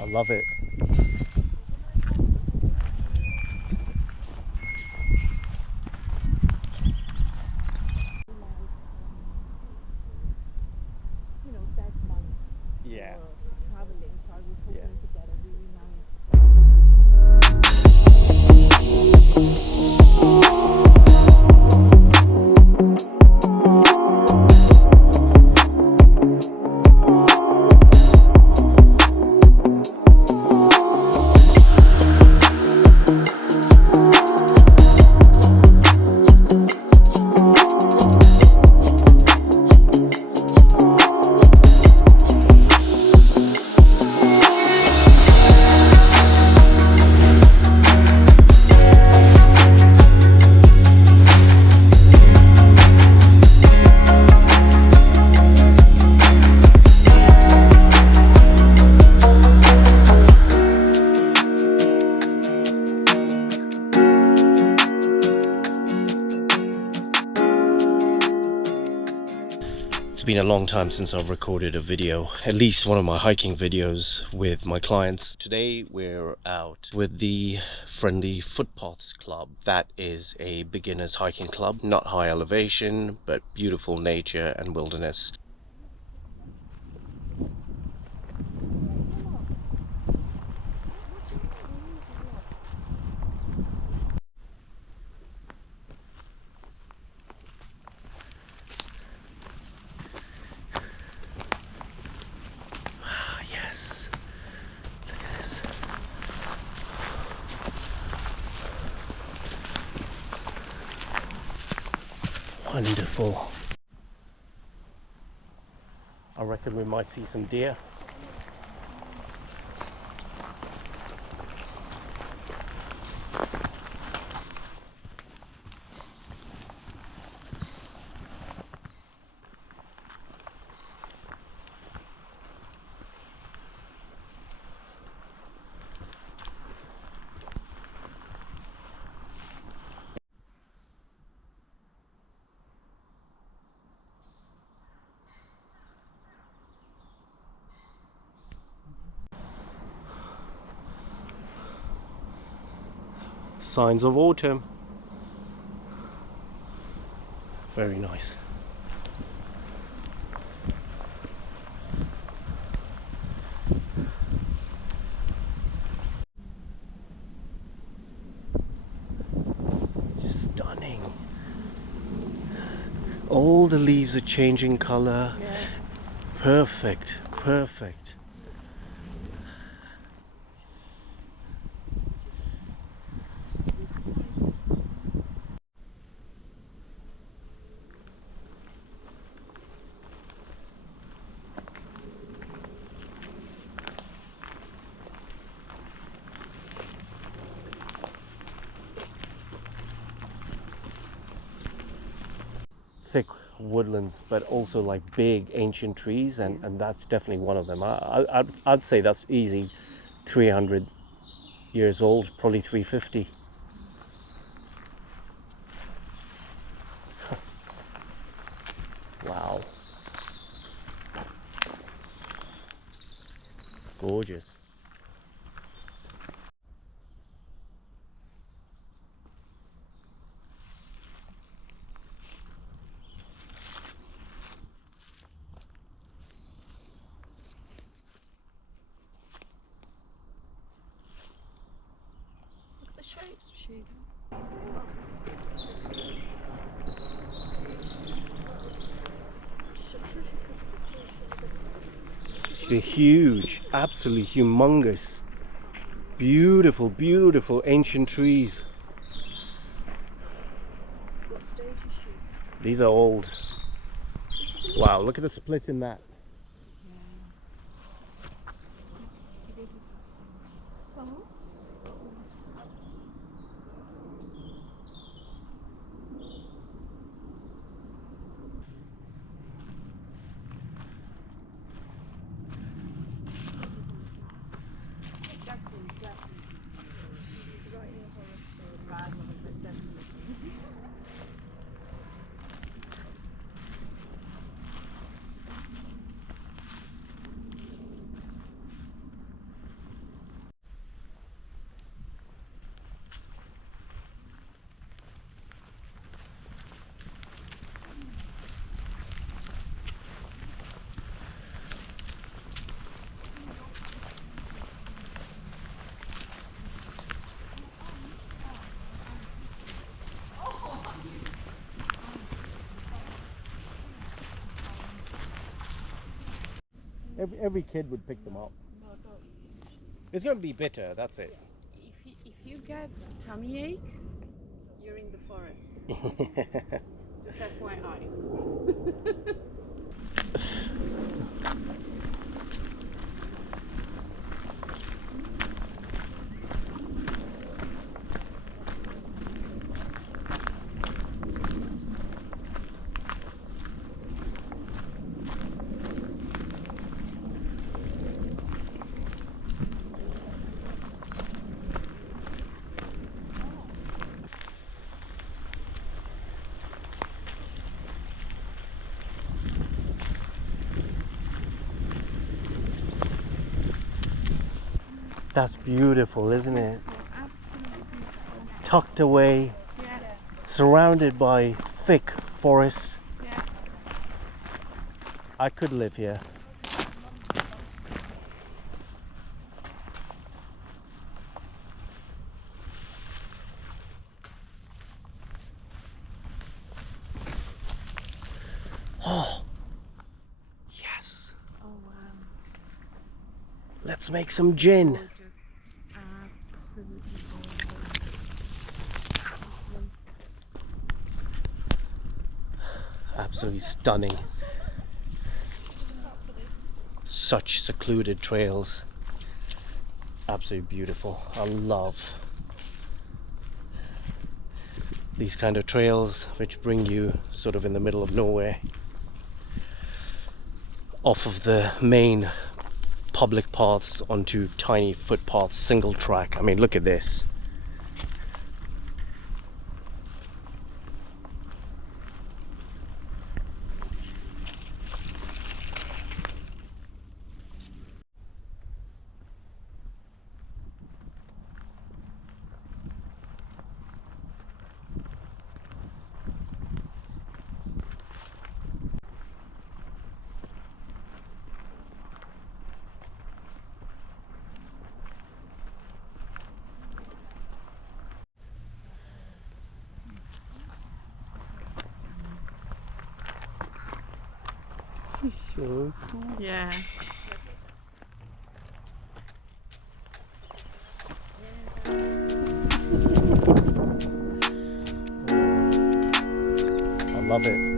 I love it. Yeah. Traveling, so I was hoping Yeah. to get a really nice. It's been a long time since I've recorded a video, at least one of my hiking videos with my clients. Today we're out with the Friendly Footpaths Club. That is a beginner's hiking club, not high elevation, but beautiful nature and wilderness. Yes, look at this. Wonderful. I reckon we might see some deer. Signs of autumn. Very nice. Stunning. All the leaves are changing color. Yeah. Perfect, perfect. Thick woodlands, but also like big ancient trees, and that's definitely one of them. I'd say that's easy 300 years old, probably 350. Wow. Gorgeous. Look at the shapes, she. They're huge, absolutely humongous. Beautiful, beautiful ancient trees. What stage is she? These are old. Wow, look at the split in that. So? Exactly, exactly. She's writing a horror story, bad one, but definitely. Every kid would pick them up. No, don't. It's going to be bitter, that's it. If you get tummy ache, you're in the forest. Just FYI. That's beautiful, isn't it? Absolutely beautiful. Tucked away, Yeah. surrounded by thick forest. Yeah. I could live here. Oh, yes. Oh wow. Let's make some gin. Gorgeous. Absolutely gorgeous. Absolutely stunning. Such secluded trails. Absolutely beautiful. I love these kind of trails which bring you sort of in the middle of nowhere, off of the main public paths onto tiny footpaths, single track. I mean, look at this. This is so cool. Yeah. I love it.